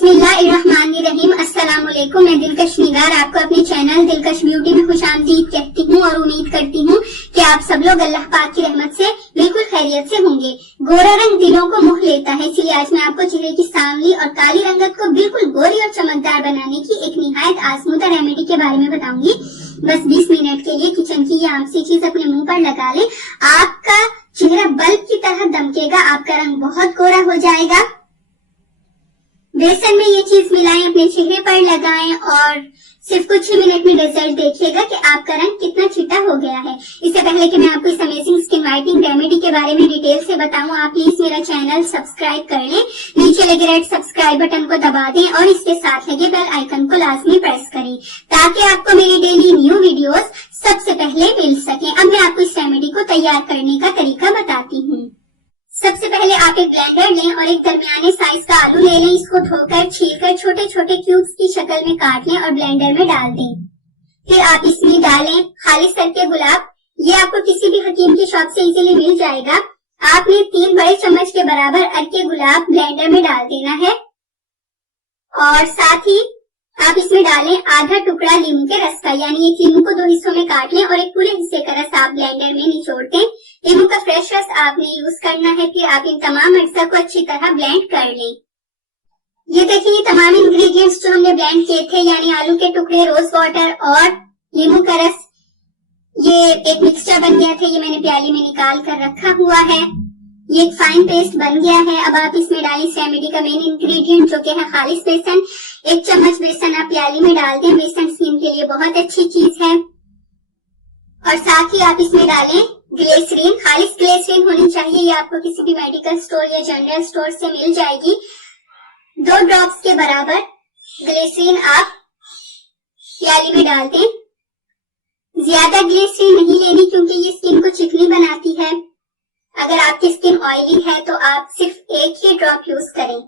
बिस्मिल्लाहिर्रहमानिर्रहीम। अस्सलाम वालेकुम। मैं दिलकश निगार आपको अपने चैनल दिलकश ब्यूटी में खुशामदीद कहती हूँ और उम्मीद करती हूँ कि आप सब लोग अल्लाह पाक की रहमत से बिल्कुल खैरियत से होंगे। गोरा रंग दिलों को मोह लेता है, इसलिए आज मैं आपको चेहरे की सांवली और काली रंगत को बिल्कुल गोरी और चमकदार बनाने की एक निहायत आजमूदा रेमेडी के बारे में बताऊंगी। बस 20 मिनट के लिए किचन की ये आम सी चीज अपने मुंह पर लगा लें, आपका चेहरा बल्ब की तरह दमकेगा, आपका रंग बहुत गोरा हो जाएगा। बेसन में ये चीज मिलाएं, अपने चेहरे पर लगाएं और सिर्फ कुछ ही मिनट में रिजल्ट देखिएगा कि आपका रंग कितना चिट्टा हो गया है। इससे पहले कि मैं आपको इस अमेजिंग स्किन वाइटनिंग रेमेडी के बारे में डिटेल से बताऊं, आप प्लीज मेरा चैनल सब्सक्राइब कर लें। नीचे लगे रेड सब्सक्राइब बटन को दबा दें और इसके साथ लगे बेल आइकन को लाजमी प्रेस करें ताकि आपको मेरी डेली न्यू वीडियोस सबसे पहले मिल सके। अब मैं आपको इस रेमेडी को तैयार करने का तरीका बताती हूँ। सबसे पहले आप एक ब्लेंडर लें और एक दरमियाने साइज का आलू ले लें। इसको धोकर छीलकर छोटे छोटे क्यूब्स की शक्ल में काट लें और ब्लेंडर में डाल दें। फिर आप इसमें डालें खालिस सरके गुलाब। ये आपको किसी भी हकीम की शॉप से इजीली मिल जाएगा। आपने 3 बड़े चम्मच के बराबर अरके गुलाब ब्लेंडर में डाल देना है और साथ ही आप इसमें डालें आधा टुकड़ा लीमू के रस का, यानी एक लीमू को 2 हिस्सों में काट लें और एक पूरे हिस्से का रस आप ब्लेंडर में निचोड़ दें। लीमू का फ्रेश रस आपने यूज करना है। फिर आप इन तमाम अज्जा को अच्छी तरह ब्लेंड कर लें। ये देखिए, ये तमाम इंग्रेडिएंट्स जो हमने ब्लेंड किए थे, यानी आलू के टुकड़े, रोज वाटर और लीमू का रस, ये एक मिक्सचर बन गया था। ये मैंने प्याली में निकाल कर रखा हुआ है। ये एक फाइन पेस्ट बन गया है। अब आप इसमें डालें इस रेमेडी का मेन इंग्रेडिएंट जो कि है खालिस बेसन। 1 चम्मच बेसन आप प्याली में डाल दें। बेसन स्किन के लिए बहुत अच्छी चीज है। और साथ ही आप इसमें डालें ग्लिसरीन। खालिस ग्लिसरीन होनी चाहिए। ये आपको किसी भी मेडिकल स्टोर या जनरल स्टोर से मिल जाएगी। 2 ड्रॉप्स के बराबर ग्लिसरीन आप प्याली में डाल दें। ज्यादा ग्लिसरीन नहीं लेनी क्योंकि ये स्किन को चिकनी बनाती है। अगर आपकी स्किन ऑयली है तो आप सिर्फ 1 ही ड्रॉप यूज करें।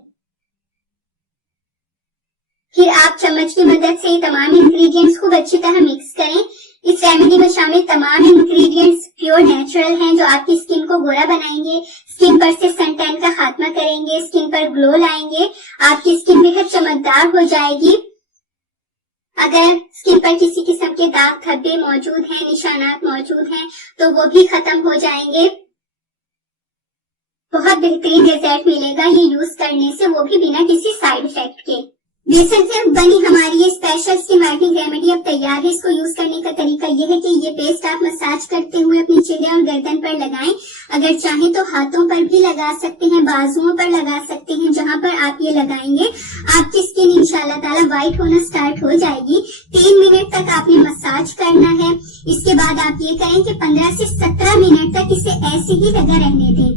फिर आप चम्मच की मदद से तमाम इंग्रेडिएंट्स को अच्छी तरह मिक्स करें। इस रेमेडी में शामिल तमाम इंग्रेडिएंट्स प्योर नेचुरल हैं जो आपकी स्किन को गोरा बनाएंगे, स्किन पर से सन टैन का खात्मा करेंगे, स्किन पर ग्लो लाएंगे, आपकी स्किन बेहद चमकदार हो जाएगी। अगर स्किन पर किसी किस्म के दाग धब्बे मौजूद हैं, निशानात मौजूद हैं, तो वो भी खत्म हो जाएंगे। बहुत बेहतरीन रिजल्ट मिलेगा ये यूज करने से, वो भी बिना किसी साइड इफेक्ट के। बेसन से बनी हमारी ये स्पेशल स्किन वाइटनिंग रेमेडी अब तैयार है। इसको यूज करने का तरीका ये है कि ये पेस्ट आप मसाज करते हुए अपने चेहरे और गर्दन पर लगाएं। अगर चाहें तो हाथों पर भी लगा सकते हैं, बाजुओं पर लगा सकते हैं। जहां पर आप ये लगाएंगे आपकी स्किन इंशाल्लाह ताला व्हाइट होना स्टार्ट हो जाएगी। 3 मिनट तक आपने मसाज करना है। इसके बाद आप ये करें कि 15 से 17 मिनट तक इसे ऐसे ही लगा रहने दें।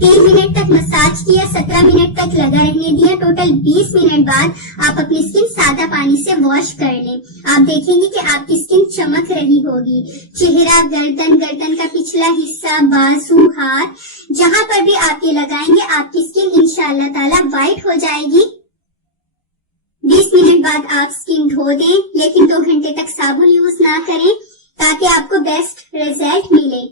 3 मिनट तक मसाज किया, 17 मिनट तक लगा रहने दिया। टोटल 20 मिनट बाद आप अपनी स्किन सादा पानी से वॉश कर लें। आप देखेंगे कि आपकी स्किन चमक रही होगी। चेहरा, गर्दन का पिछला हिस्सा, बाजू, हाथ, जहां पर भी आप ये लगाएंगे आपकी स्किन इंशाल्लाह ताला व्हाइट हो जाएगी। 20 मिनट बाद आप स्किन धो दें, लेकिन 2 घंटे तक साबुन यूज ना करें ताकि आपको बेस्ट रिजल्ट मिले।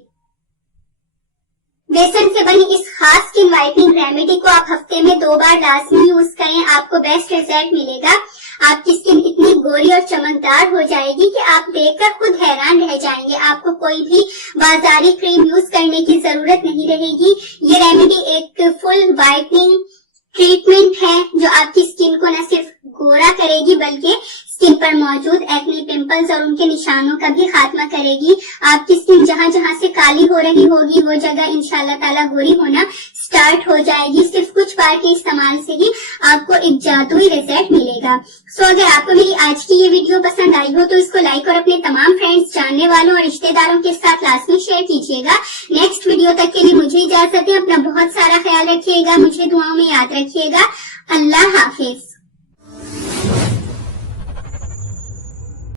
बेसन से बनी इस खास स्किन वाइटनिंग रेमेडी को आप हफ्ते में 2 बार लाजमी यूज करें, आपको बेस्ट रिजल्ट मिलेगा। आपकी स्किन इतनी गोरी और चमकदार हो जाएगी कि आप देखकर खुद हैरान रह जाएंगे। आपको कोई भी बाजारी क्रीम यूज करने की जरूरत नहीं रहेगी। ये रेमेडी एक फुल वाइटनिंग ट्रीटमेंट है जो आपकी स्किन को न सिर्फ गोरा करेगी बल्कि स्किन पर मौजूद एक्ने, पिंपल्स और उनके निशानों का भी खात्मा करेगी। आपकी स्किन जहां जहां से काली हो रही होगी वो जगह इंशाल्लाह ताला गोरी होना स्टार्ट हो जाएगी। सिर्फ कुछ बार के इस्तेमाल से ही आपको एक जादुई रिजल्ट मिलेगा। अगर आपको मेरी आज की ये वीडियो पसंद आई हो तो इसको लाइक और अपने तमाम फ्रेंड्स, जानने वालों और रिश्तेदारों के साथ लाजमी शेयर कीजिएगा। नेक्स्ट वीडियो तक के लिए मुझे इजाजत है। अपना बहुत सारा ख्याल रखिएगा, मुझे दुआओं में याद रखिएगा। अल्लाह हाफिज।